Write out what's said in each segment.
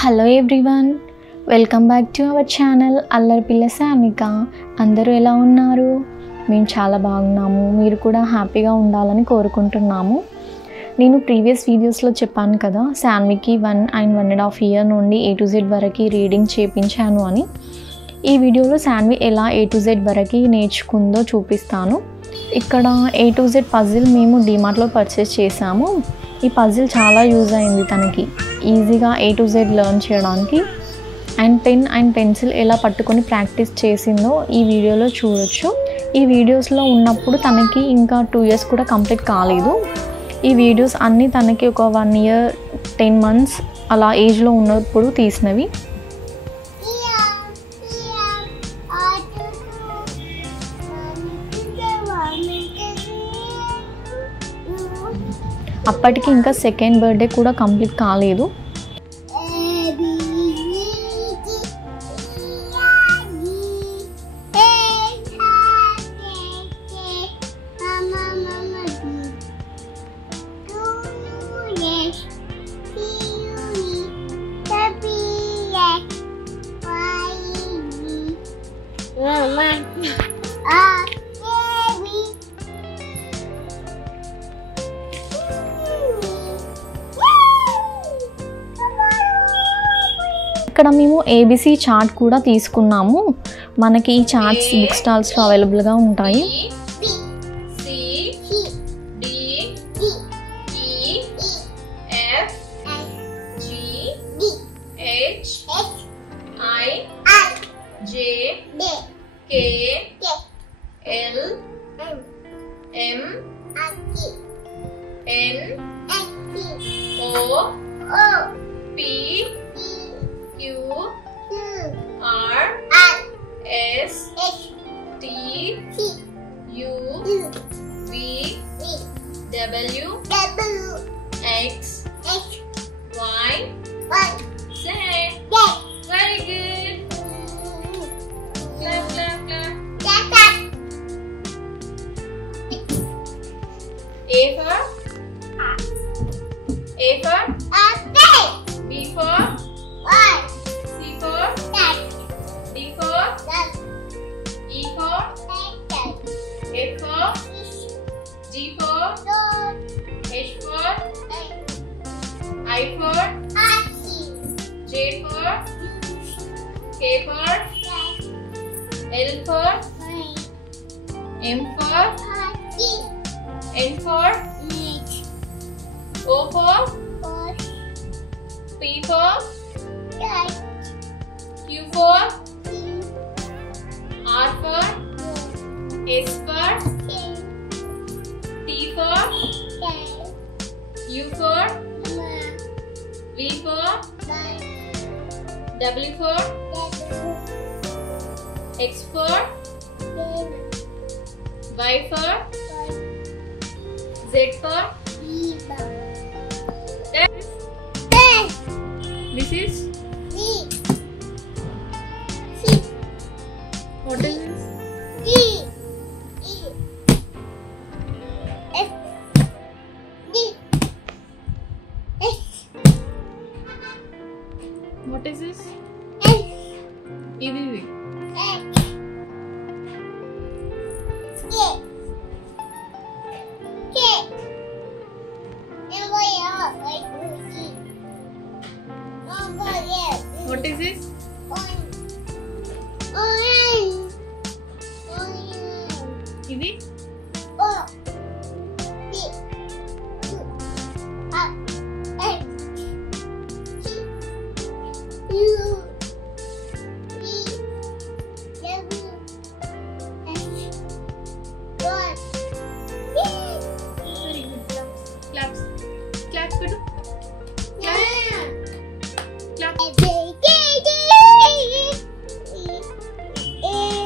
Hello everyone, welcome back to our channel అల్లరి పిల్ల సానిక. అందరూ ఎలా ఉన్నారు? మేము చాలా బాగున్నాము. మీరు కూడా హ్యాపీగా ఉండాలని కోరుకుంటున్నాము. నేను ప్రీవియస్ వీడియోస్లో చెప్పాను కదా, శాన్వికి 1 and 1.5 year నుండి A to Z వరకు రీడింగ్ చేయించాను అని. ఈ వీడియోలో శాన్వి ఎలా A to Z వరకు నేర్చుకుందో చూపిస్తాను. ఇక్కడ A to Z పజిల్ మేము డిమార్ట్లో పర్చేస్ చేసాము. ఈ పజిల్ చాలా యూజ్ అయింది తనకి, ఈజీగా A to Z లెర్న్ చేయడానికి. అండ్ పెన్ అండ్ పెన్సిల్ ఎలా పట్టుకొని ప్రాక్టీస్ చేసిందో ఈ వీడియోలో చూడొచ్చు. ఈ వీడియోస్లో ఉన్నప్పుడు తనకి ఇంకా 2 years కూడా కంప్లీట్ కాలేదు. ఈ వీడియోస్ అన్నీ తనకి ఒక 1 year 10 months అలా ఏజ్లో ఉన్నప్పుడు తీసినవి. అప్పటికి ఇంకా 2nd birthday కూడా కంప్లీట్ కాలేదు. ఇక్కడ మేము ABC చార్ట్ కూడా తీసుకున్నాము. మనకి ఈ చార్ట్స్ బుక్ స్టాల్స్లో అవైలబుల్గా ఉంటాయి.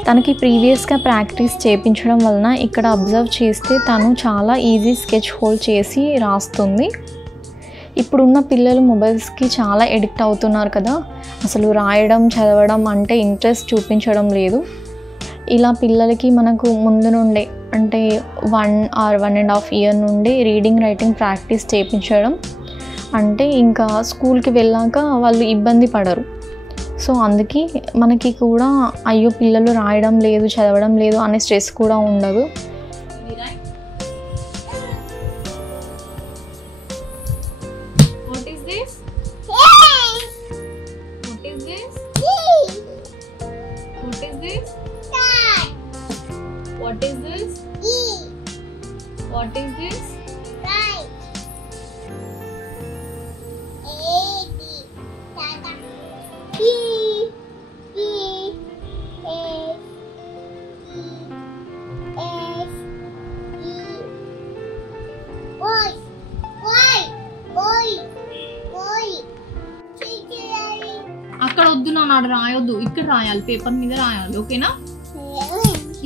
తనకి ప్రీవియస్గా ప్రాక్టీస్ చేయించడం వలన ఇక్కడ అబ్జర్వ్ చేస్తే తను చాలా ఈజీ స్కెచ్ హోల్డ్ చేసి రాస్తుంది. ఇప్పుడున్న పిల్లలు మొబైల్స్కి చాలా ఎడిక్ట్ అవుతున్నారు కదా, అసలు రాయడం చదవడం అంటే ఇంట్రెస్ట్ చూపించడం లేదు. ఇలా పిల్లలకి మనకు ముందు నుండే అంటే 1 or 1.5 year నుండి రీడింగ్ రైటింగ్ ప్రాక్టీస్ చేయించడం. అంటే ఇంకా స్కూల్కి వెళ్ళాక వాళ్ళు ఇబ్బంది పడరు. సో అందుకే మనకి కూడా అయ్యో పిల్లలు రాయడం లేదు, చదవడం లేదు అనే స్ట్రెస్ కూడా ఉండదు. What is this? E. What is this? Right. A B. Tata. E. E. S. E. S. E. Boy. Boy. Boy. Boy. అక్కడ వద్దు నాన్న, రాయొద్దు, ఇక్కడ రాయాలి, పేపర్ మీద రాయాలి. ఓకేనా?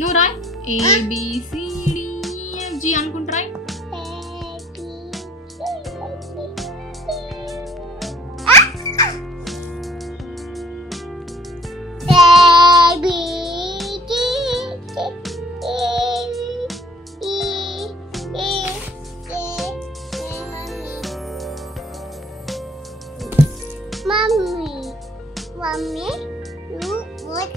నువ్వు రాయ్. ABCDEFG అనుకుంటా Roy. Mommy, you what?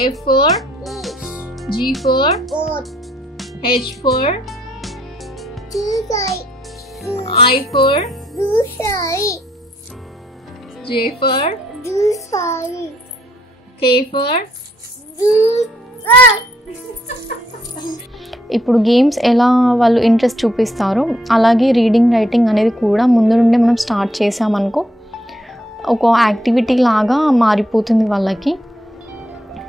A for G for H for I for J for K for. ఇప్పుడు గేమ్స్ ఎలా వాళ్ళు ఇంట్రెస్ట్ చూపిస్తారో అలాగే రీడింగ్ రైటింగ్ అనేది కూడా ముందు నుండే మనం స్టార్ట్ చేసామనుకో ఒక యాక్టివిటీ లాగా మారిపోతుంది వాళ్ళకి.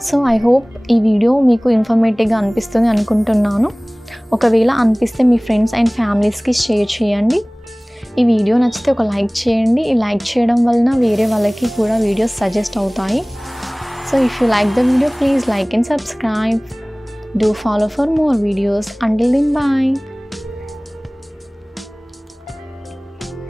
సో ఐ హోప్ ఈ వీడియో మీకు ఇన్ఫర్మేటివ్గా అనిపిస్తుంది అనుకుంటున్నాను. ఒకవేళ అనిపిస్తే మీ ఫ్రెండ్స్ అండ్ ఫ్యామిలీస్కి షేర్ చేయండి. ఈ వీడియో నచ్చితే ఒక లైక్ చేయండి. ఈ లైక్ చేయడం వలన వేరే వాళ్ళకి కూడా వీడియోస్ సజెస్ట్ అవుతాయి. So if you like the video please like and subscribe. Do follow for more videos. Until then, bye.